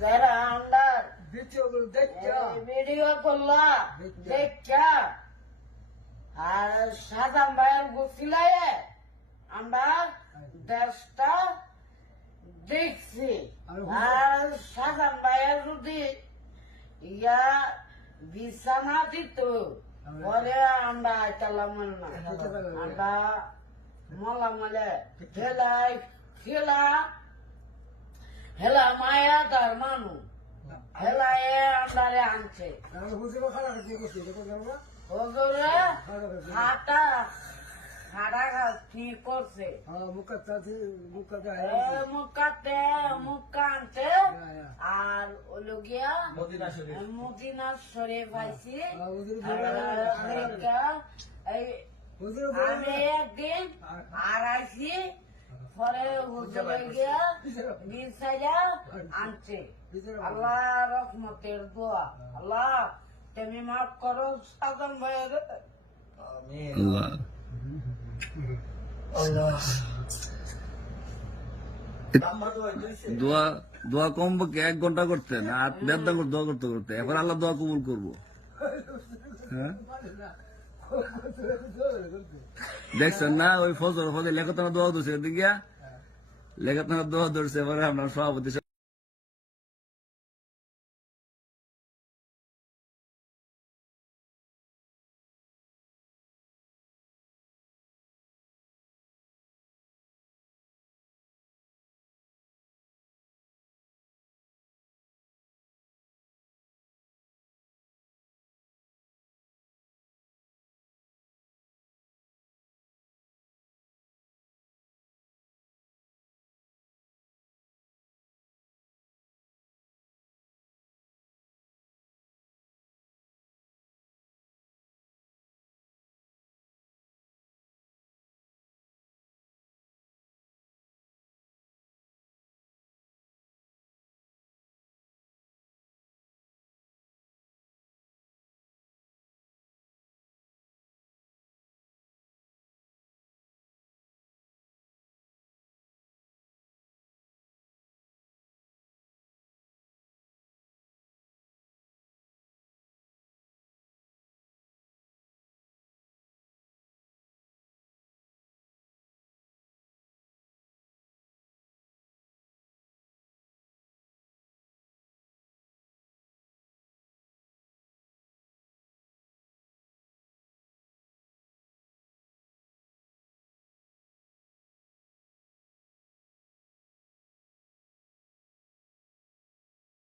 যারা আন্ডার ভিডিওগুলো দেখা ভিডিও করলা দেখা আর সাজান ভাইয়ের গুছিলাই আমরা দেশটা দেখছি। আর সাজান ভাইয়ের যদি ইয়া বিছানা দিত পরে আমরা আইতালাম না, আমরা মলামলে খেলাই খেলা হেলা মায়া তার মানু হেলা আন্ডারে আনছে ওগুলো হাটা হাটা কি করছে মুখা আনছে আর ওলো গিয়া মদিনা শরীফ পাইছি। আমি একদিন আর আইছি পরে হুজুরে গিয়া বিছাইয়া আনছে। আল্লাহ রহমতের দোয়া, আল্লাহ তুমি মাফ করো সাজান ভাইয়ের। দোয়া দোয়া কমপক্ষে 1 ঘন্টা করতেন আর 1.5 ঘন্টা দোয়া করতে করতে এখন আল্লাহ দোয়া কবুল করবো। হ্যাঁ দেখছেন না ওই ফজর লেখাতনা দোয়া ধরছে, লেখাতনা দোয়া ধরছে এবারে আপনার সভাপতি